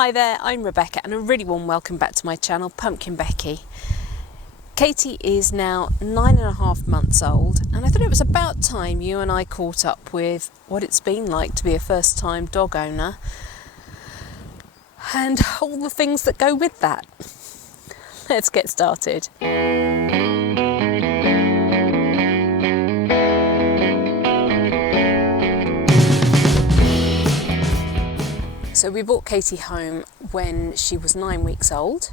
Hi there, I'm Rebecca and a really warm welcome back to my channel, PumpkinBecki. Katie is now 9.5 months old and I thought it was about time you and I caught up with what it's been like to be a first-time dog owner and all the things that go with that. Let's get started. So we brought Katie home when she was 9 weeks old.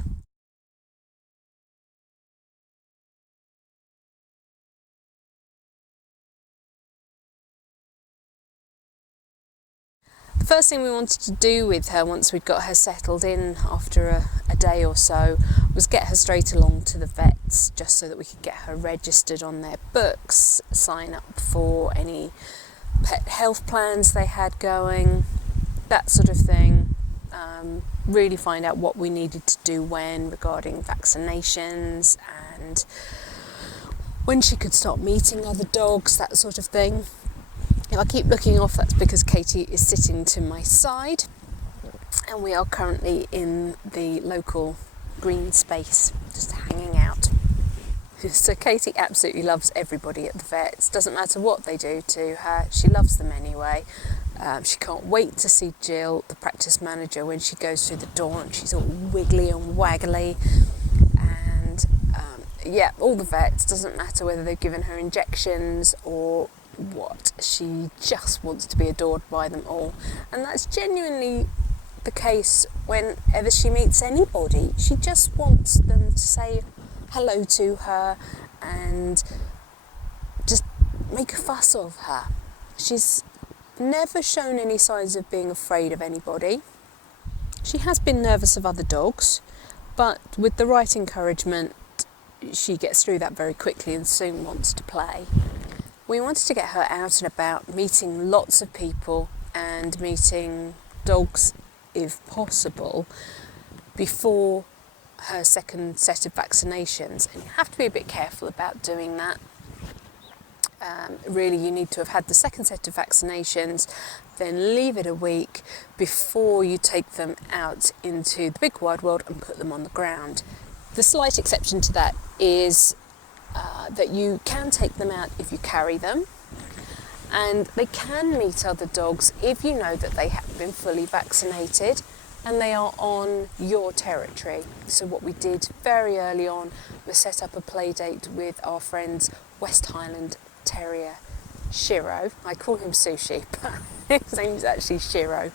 The first thing we wanted to do with her once we'd got her settled in after a day or so was get her straight along to the vets, just so that we could get her registered on their books, sign up for any pet health plans they had going, that sort of thing. Really find out what we needed to do when regarding vaccinations and when she could start meeting other dogs, that sort of thing. If I keep looking off, that's because Katie is sitting to my side and we are currently in the local green space, just hanging out. So Katie absolutely loves everybody at the vets. Doesn't matter what they do to her, she loves them anyway. She can't wait to see Jill, the practice manager, when she goes through the door and she's all wiggly and waggly. And all the vets, doesn't matter whether they've given her injections or what, she just wants to be adored by them all. And that's genuinely the case whenever she meets anybody. She just wants them to say hello to her and just make a fuss of her. She's never shown any signs of being afraid of anybody. She has been nervous of other dogs, but with the right encouragement she gets through that very quickly and soon wants to play. We wanted to get her out and about, meeting lots of people and meeting dogs if possible before her second set of vaccinations, and you have to be a bit careful about doing that. Really, you need to have had the second set of vaccinations, then leave it a week before you take them out into the big wide world and put them on the ground. The slight exception to that is that you can take them out if you carry them, and they can meet other dogs if you know that they have been fully vaccinated and they are on your territory. So what we did very early on was set up a play date with our friend's West Highland Terrier, Shiro. I call him Sushi, but his name is actually Shiro.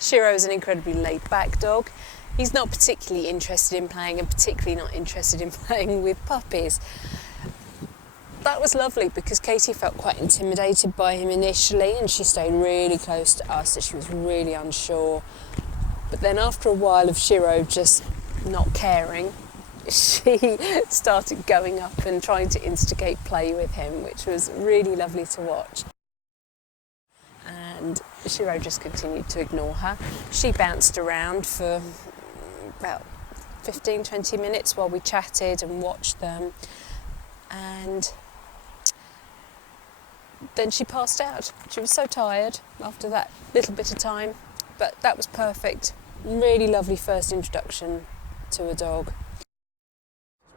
Shiro is an incredibly laid-back dog. He's not particularly interested in playing and particularly not interested in playing with puppies. That was lovely because Katie felt quite intimidated by him initially and she stayed really close to us, so she was really unsure. But then after a while of Shiro just not caring, she started going up and trying to instigate play with him, which was really lovely to watch. And Shiro just continued to ignore her. She bounced around for about 15-20 minutes while we chatted and watched them, and then she passed out. She was so tired after that little bit of time, but that was perfect. Really lovely first introduction to a dog.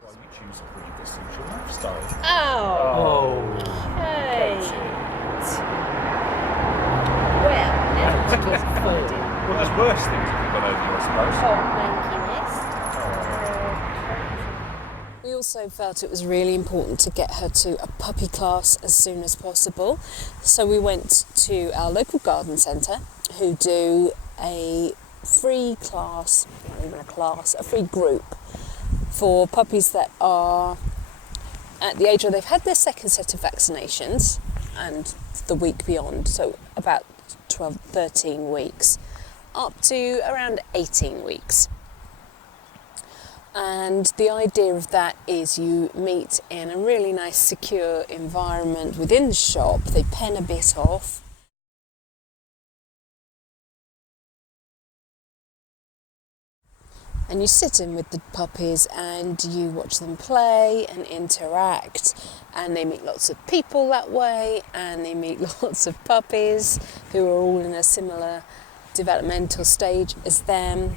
That's why you choose a breed that suits your lifestyle. Oh, okay. Well, now to talk forward. Well, there's worse things that have gone over you, I suppose. We also felt it was really important to get her to a puppy class as soon as possible. So we went to our local garden centre, who do a free class, not even a class, a free group for puppies that are at the age where they've had their second set of vaccinations and the week beyond, so about 12, 13 weeks, up to around 18 weeks. And the idea of that is you meet in a really nice secure environment within the shop. They pen a bit off. And you sit in with the puppies and you watch them play and interact, and they meet lots of people that way, and they meet lots of puppies who are all in a similar developmental stage as them.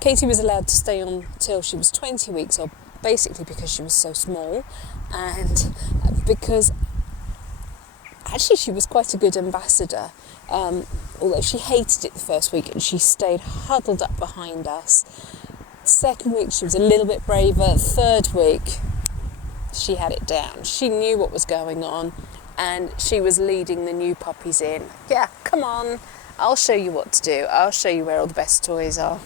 Katie was allowed to stay on till she was 20 weeks old, basically because she was so small, and because actually she was quite a good ambassador, although she hated it the first week and she stayed huddled up behind us. Second week she was a little bit braver. Third week she had it down. She knew what was going on and she was leading the new puppies in. Yeah, come on, I'll show you what to do. I'll show you where all the best toys are.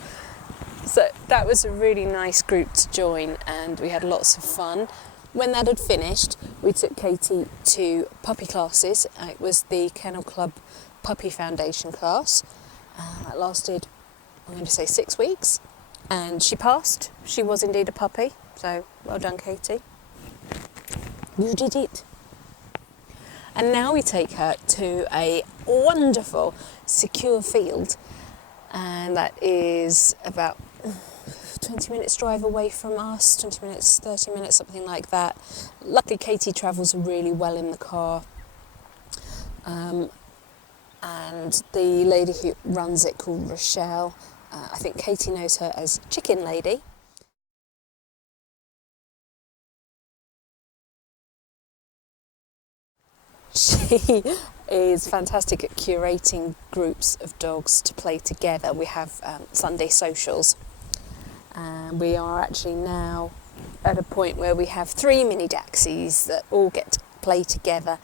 So that was a really nice group to join and we had lots of fun. When that had finished, we took Katie to puppy classes. It was the Kennel Club Puppy Foundation class. That lasted, I'm going to say 6 weeks. And she passed. She was indeed a puppy. So well done, Katie. You did it. And now we take her to a wonderful secure field. And that is about 20 minutes drive away from us, 20 minutes, 30 minutes, something like that. Luckily, Katie travels really well in the car. And the lady who runs it, called Rochelle, I think Katie knows her as Chicken Lady. She is fantastic at curating groups of dogs to play together. We have Sunday socials. We are actually now at a point where we have 3 mini Daxies that all get to play together.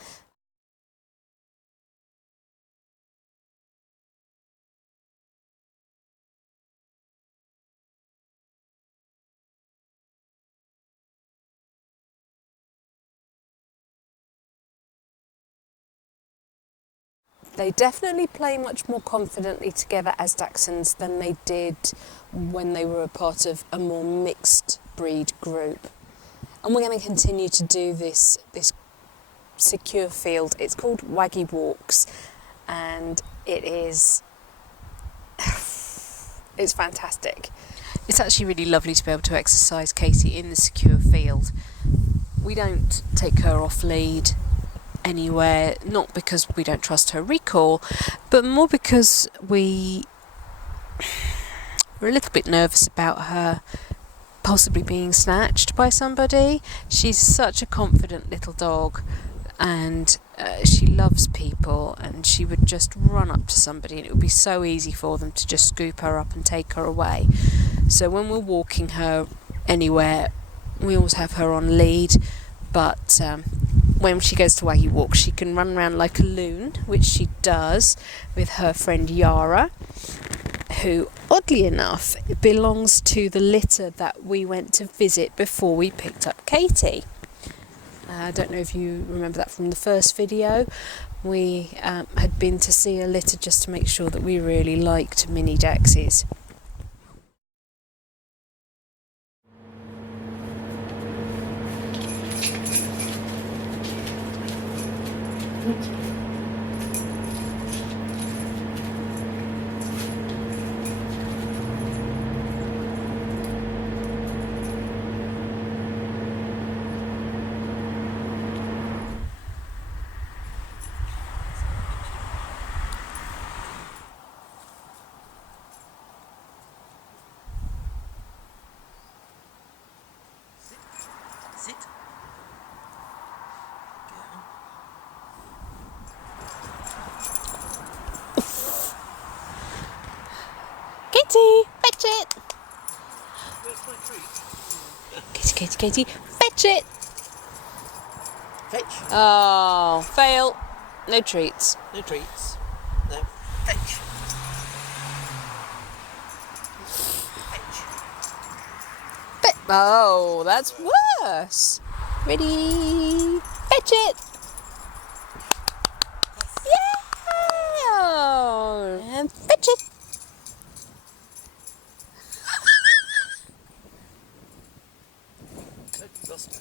They definitely play much more confidently together as Dachshunds than they did when they were a part of a more mixed breed group. And we're going to continue to do this secure field. It's called Waggy Walks and it's fantastic. It's actually really lovely to be able to exercise Katie in the secure field. We don't take her off lead anywhere, not because we don't trust her recall, but more because we're a little bit nervous about her possibly being snatched by somebody. She's such a confident little dog and she loves people and she would just run up to somebody and it would be so easy for them to just scoop her up and take her away. So when we're walking her anywhere, we always have her on lead, but when she goes to Waggy Walk, she can run around like a loon, which she does with her friend Yara, who, oddly enough, belongs to the litter that we went to visit before we picked up Katie. I don't know if you remember that from the first video. We had been to see a litter just to make sure that we really liked mini Daxies. Sit. Katie, fetch it! Where's my treat? Katie, fetch it! Fetch. Oh, fail. No treats. No treats. No. Fetch. Oh, that's worse. Ready? Fetch it! Yeah! And fetch it! Lost it.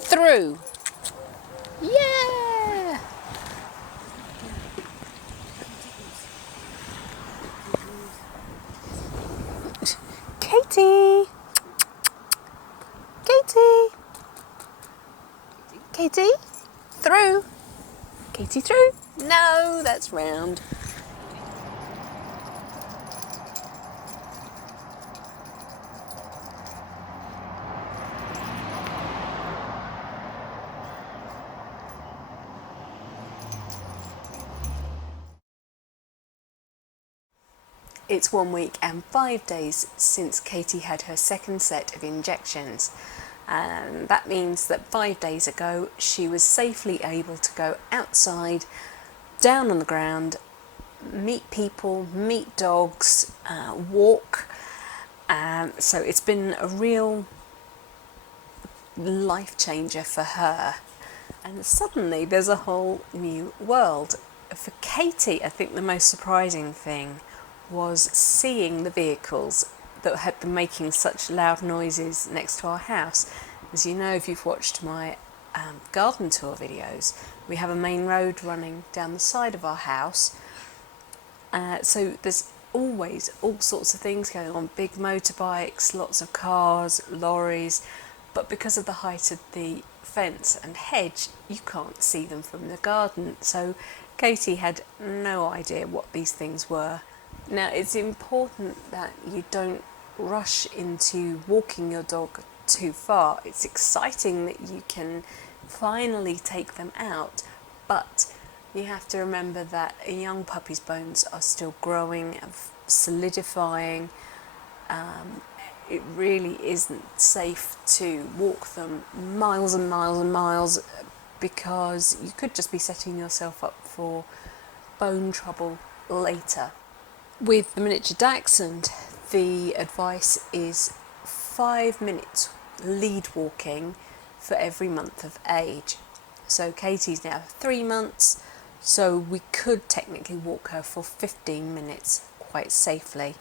Through. Yeah! Katie! Katie! Katie? Through! Katie through! No, that's round. It's 1 week and 5 days since Katie had her second set of injections, and that means that 5 days ago she was safely able to go outside, down on the ground, meet people, meet dogs, walk. So it's been a real life changer for her, and suddenly there's a whole new world. For Katie, I think the most surprising thing was seeing the vehicles that had been making such loud noises next to our house. As you know, if you've watched my garden tour videos, we have a main road running down the side of our house, so there's always all sorts of things going on, big motorbikes, lots of cars, lorries, but because of the height of the fence and hedge, you can't see them from the garden. So Katie had no idea what these things were. Now, it's important that you don't rush into walking your dog too far. It's exciting that you can finally take them out, but you have to remember that a young puppy's bones are still growing and solidifying. It really isn't safe to walk them miles and miles and miles, because you could just be setting yourself up for bone trouble later. With the Miniature Dachshund, the advice is 5 minutes lead walking for every month of age. So Katie's now 3 months, so we could technically walk her for 15 minutes quite safely.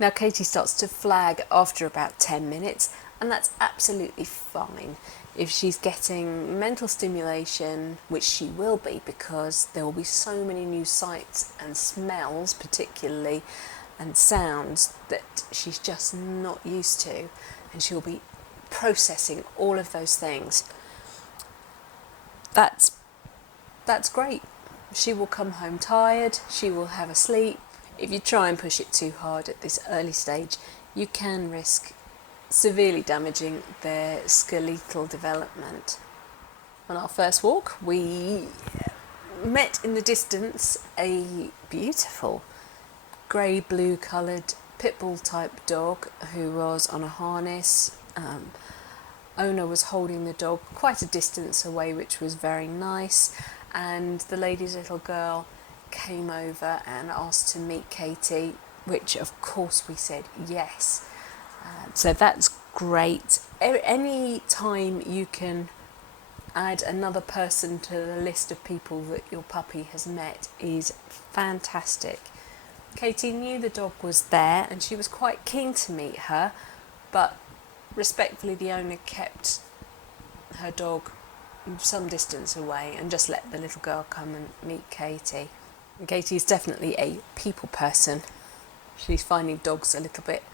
Now Katie starts to flag after about 10 minutes, and that's absolutely fine. If she's getting mental stimulation, which she will be because there will be so many new sights and smells particularly, and sounds that she's just not used to, and she'll be processing all of those things. That's great. She will come home tired, she will have a sleep. If you try and push it too hard at this early stage, you can risk severely damaging their skeletal development. On our first walk, we met in the distance a beautiful grey-blue coloured pitbull type dog who was on a harness. Owner was holding the dog quite a distance away, which was very nice, and the lady's little girl came over and asked to meet Katie, which of course we said yes. So that's great. Any time you can add another person to the list of people that your puppy has met is fantastic. Katie knew the dog was there and she was quite keen to meet her, but respectfully the owner kept her dog some distance away and just let the little girl come and meet Katie. Katie is definitely a people person. She's finding dogs a little bit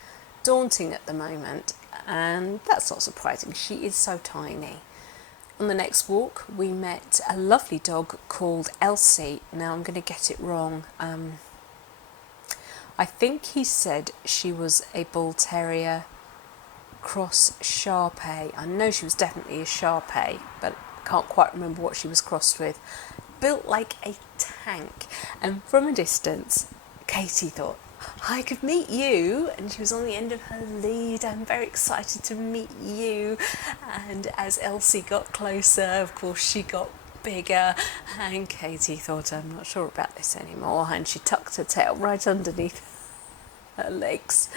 daunting at the moment, and that's not surprising. She is so tiny. On the next walk, we met a lovely dog called Elsie. Now I'm going to get it wrong. I think he said she was a Bull Terrier cross Shar-Pei. I know she was definitely a Shar-Pei, but can't quite remember what she was crossed with. Built like a tank, and from a distance Katie thought, I could meet you, and she was on the end of her lead. I'm very excited to meet you. And as Elsie got closer, of course she got bigger, and Katie thought, I'm not sure about this anymore, and she tucked her tail right underneath her legs.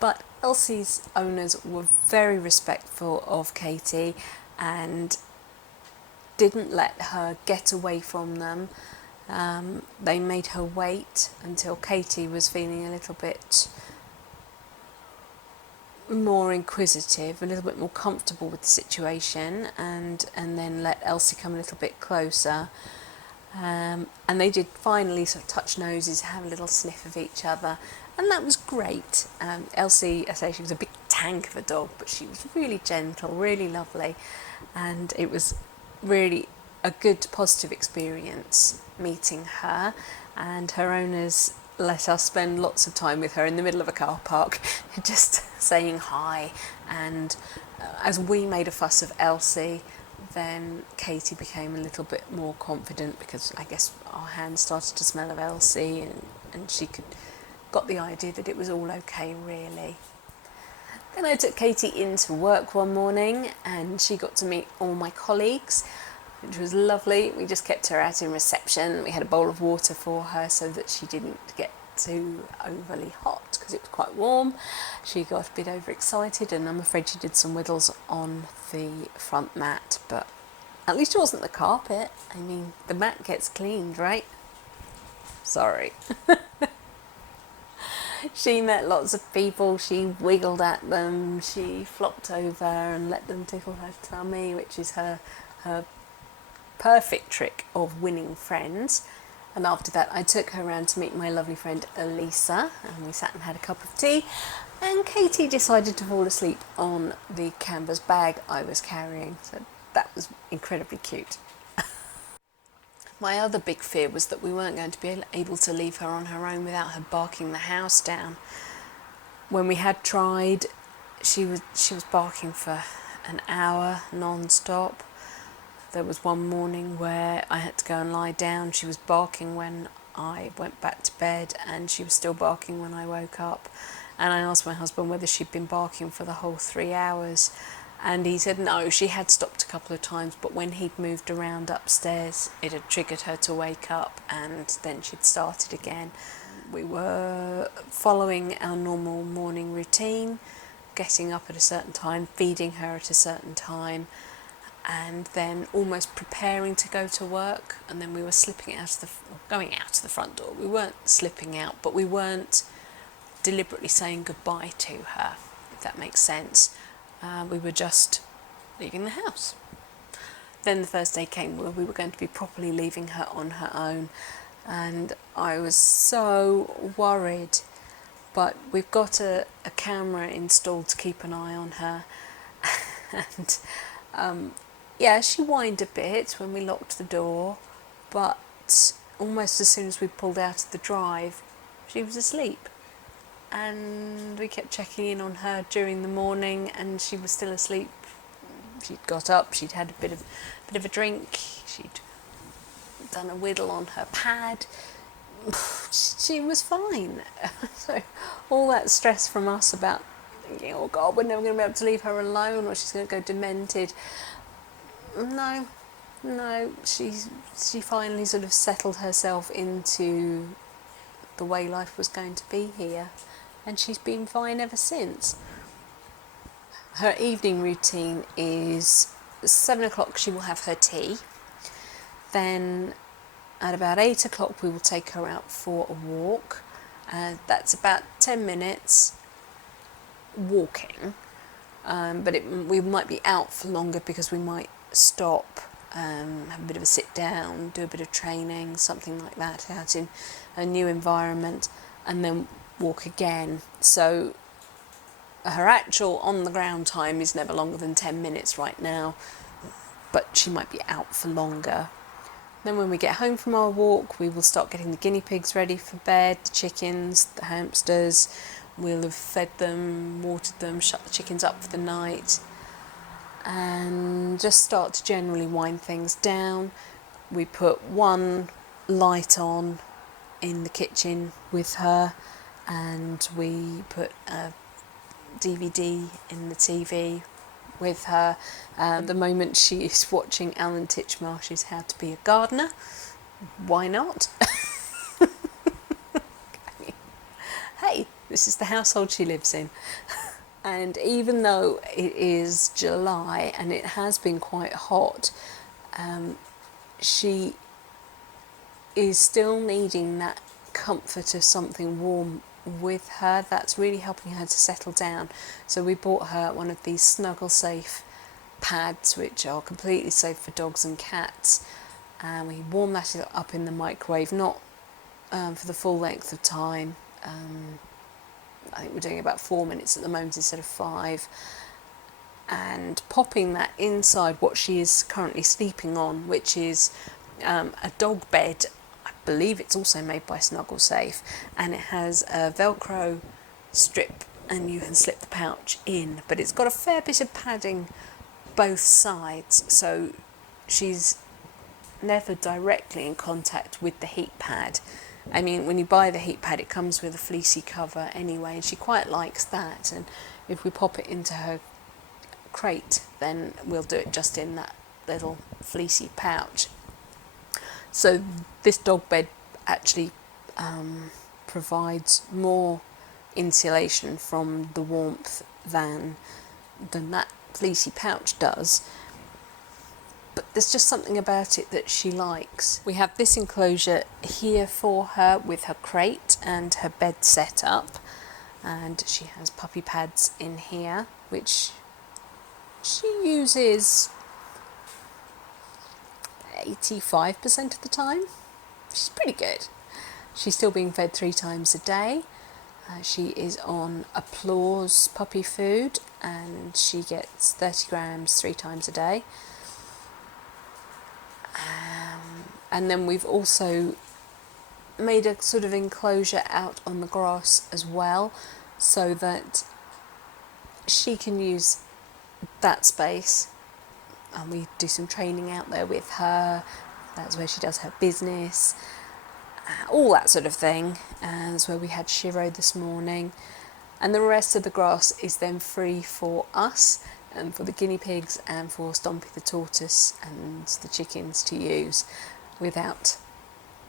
But Elsie's owners were very respectful of Katie and didn't let her get away from them. They made her wait until Katie was feeling a little bit more inquisitive, a little bit more comfortable with the situation, and then let Elsie come a little bit closer. And they did finally sort of touch noses, have a little sniff of each other, and that was great. Elsie, I say, she was a big tank of a dog, but she was really gentle, really lovely, and it was really a good positive experience meeting her. And her owners let us spend lots of time with her in the middle of a car park, just saying hi. And as we made a fuss of Elsie, then Katie became a little bit more confident, because I guess our hands started to smell of Elsie, and she got the idea that it was all okay, really. Then I took Katie into work one morning, and she got to meet all my colleagues, which was lovely. We just kept her out in reception. We had a bowl of water for her so that she didn't get too overly hot, because it was quite warm. She got a bit overexcited, and I'm afraid she did some whittles on the front mat, but at least it wasn't the carpet. I mean, the mat gets cleaned, right? Sorry. She met lots of people, she wiggled at them, she flopped over and let them tickle her tummy, which is her perfect trick of winning friends. And after that, I took her around to meet my lovely friend Elisa, and we sat and had a cup of tea, and Katie decided to fall asleep on the canvas bag I was carrying, so that was incredibly cute. My other big fear was that we weren't going to be able to leave her on her own without her barking the house down. When we had tried, she was barking for an hour non-stop. There was one morning where I had to go and lie down. She was barking when I went back to bed, and she was still barking when I woke up. And I asked my husband whether she'd been barking for the whole 3 hours. And he said no, she had stopped a couple of times, but when he'd moved around upstairs, it had triggered her to wake up, and then she'd started again. We were following our normal morning routine, getting up at a certain time, feeding her at a certain time, and then almost preparing to go to work. And then we were going out of the front door. We weren't slipping out, but we weren't deliberately saying goodbye to her, if that makes sense. We were just leaving the house. Then the first day came where we were going to be properly leaving her on her own, and I was so worried. But we've got a camera installed to keep an eye on her, and yeah, she whined a bit when we locked the door, but almost as soon as we pulled out of the drive, she was asleep. And we kept checking in on her during the morning, and she was still asleep. She'd got up, she'd had a bit of a drink, she'd done a whittle on her pad. She was fine. So all that stress from us about thinking, oh God, we're never going to be able to leave her alone, or she's going to go demented. No, she finally sort of settled herself into the way life was going to be here, and she's been fine ever since. Her evening routine is 7 o'clock she will have her tea. Then at about 8 o'clock we will take her out for a walk. That's about 10 minutes walking, but we might be out for longer because we might stop, have a bit of a sit down, do a bit of training, something like that, out in a new environment, and then walk again. So her actual on the ground time is never longer than 10 minutes right now, but she might be out for longer. Then when we get home from our walk, we will start getting the guinea pigs ready for bed, the chickens, the hamsters. We'll have fed them, watered them, shut the chickens up for the night, and just start to generally wind things down. We put one light on in the kitchen with her, and we put a DVD in the TV with her. At the moment she is watching Alan Titchmarsh's How to Be a Gardener. Why not? Hey, this is the household she lives in. And even though it is July and it has been quite hot, she is still needing that comfort of something warm with her. That's really helping her to settle down. So we bought her one of these snuggle safe pads, which are completely safe for dogs and cats, and we warm that up in the microwave, not for the full length of time. I think we're doing about 4 minutes at the moment instead of 5, and popping that inside what she is currently sleeping on, which is a dog bed. I believe it's also made by Snuggle Safe, and it has a Velcro strip and you can slip the pouch in, but it's got a fair bit of padding both sides, so she's never directly in contact with the heat pad. I mean, when you buy the heat pad, it comes with a fleecy cover anyway, and she quite likes that. And if we pop it into her crate, then we'll do it just in that little fleecy pouch. So this dog bed actually provides more insulation from the warmth than that fleecy pouch does. But there's just something about it that she likes. We have this enclosure here for her with her crate and her bed set up, and she has puppy pads in here, which she uses 85% of the time. She's pretty good. She's still being fed 3 times a day. She is on Applause puppy food, and she gets 30 grams 3 times a day. And then we've also made a sort of enclosure out on the grass as well, so that she can use that space. And we do some training out there with her. That's where she does her business, all that sort of thing. And that's where we had Shiro this morning. And the rest of the grass is then free for us and for the guinea pigs and for Stompy the tortoise and the chickens to use without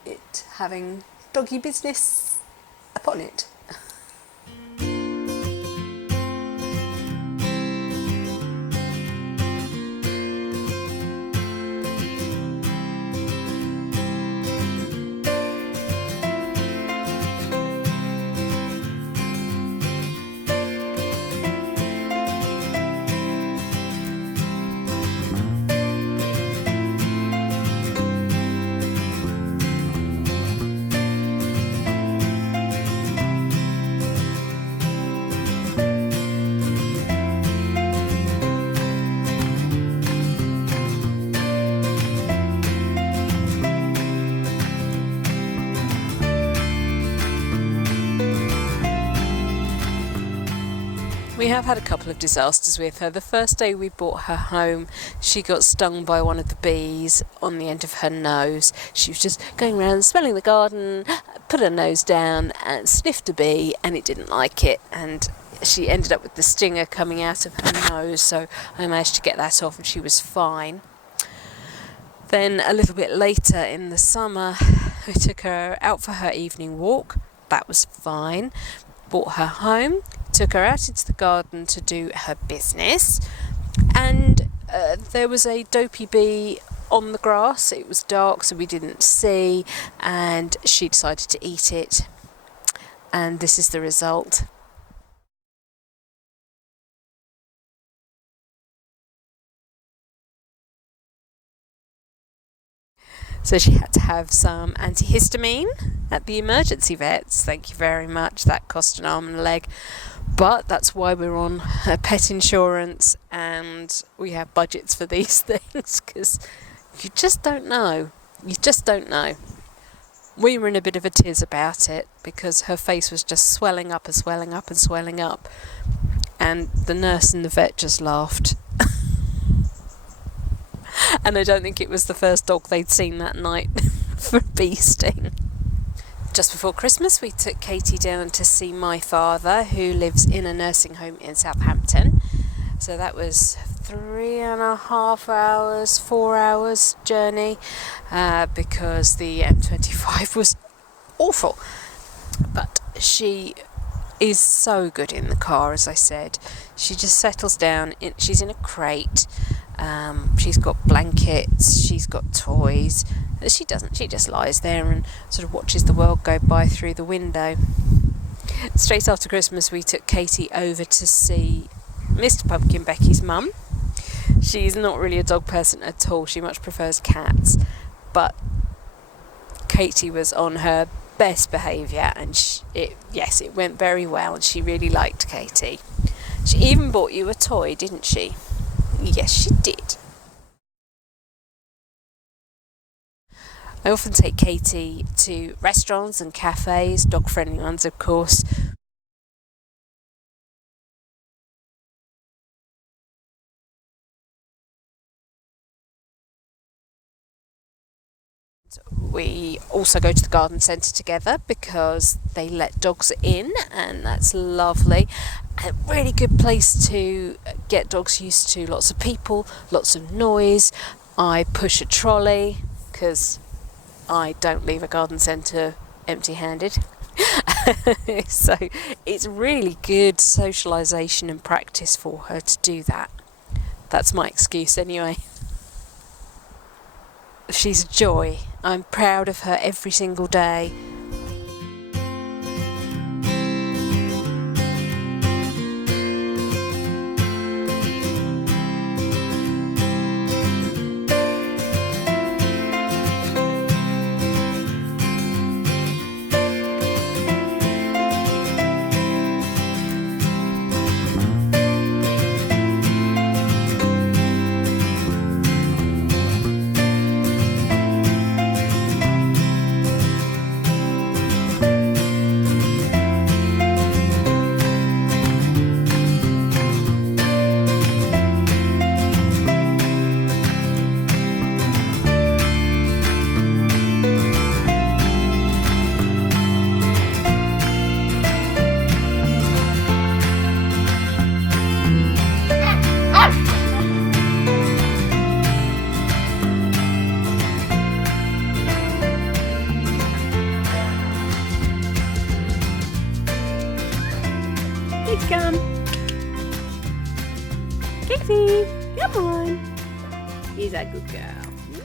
it having doggy business upon it. We have had a couple of disasters with her. The first day we brought her home, she got stung by one of the bees on the end of her nose. She was just going around smelling the garden, put her nose down and sniffed a bee, and it didn't like it, and she ended up with the stinger coming out of her nose, so I managed to get that off and she was fine. Then a little bit later in the summer, we took her out for her evening walk. That was fine. Brought her home, took her out into the garden to do her business, and there was a dopey bee on the grass. It was dark, so we didn't see, and she decided to eat it, and this is the result. So she had to have some antihistamine at the emergency vets. Thank you very much. That cost an arm and a leg. But that's why we're on pet insurance, and we have budgets for these things, because you just don't know. You just don't know. We were in a bit of a tiz about it because her face was just swelling up and swelling up and swelling up. And the nurse and the vet just laughed. And I don't think it was the first dog they'd seen that night for a bee sting. Just before Christmas, we took Katie down to see my father, who lives in a nursing home in Southampton. So that was 3.5 hours, 4 hours journey, because the M25 was awful. But she is so good in the car, as I said. She just settles down. She's in a crate. She's got blankets. She's got toys. She doesn't. She just lies there and sort of watches the world go by through the window. Straight after Christmas, we took Katie over to see Mr. PumpkinBecki's mum. She's not really a dog person at all. She much prefers cats. But Katie was on her best behaviour, and it went very well, and she really liked Katie. She even bought you a toy, didn't she? Yes, she did. I often take Katie to restaurants and cafes, dog-friendly ones, of course. We also go to the garden centre together because they let dogs in, and that's lovely. A really good place to get dogs used to lots of people, lots of noise. I push a trolley because I don't leave a garden centre empty-handed. So it's really good socialisation and practice for her to do that. That's my excuse anyway. She's a joy. I'm proud of her every single day. Come. Katie, come on. He's a good girl.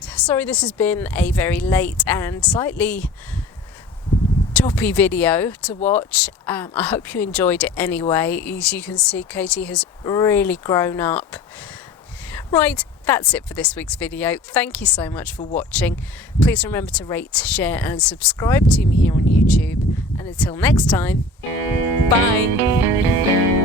Sorry, this has been a very late and slightly choppy video to watch. I hope you enjoyed it anyway. As you can see, Katie has really grown up. Right, that's it for this week's video. Thank you so much for watching. Please remember to rate, share and subscribe to me here on YouTube. And until next time, bye.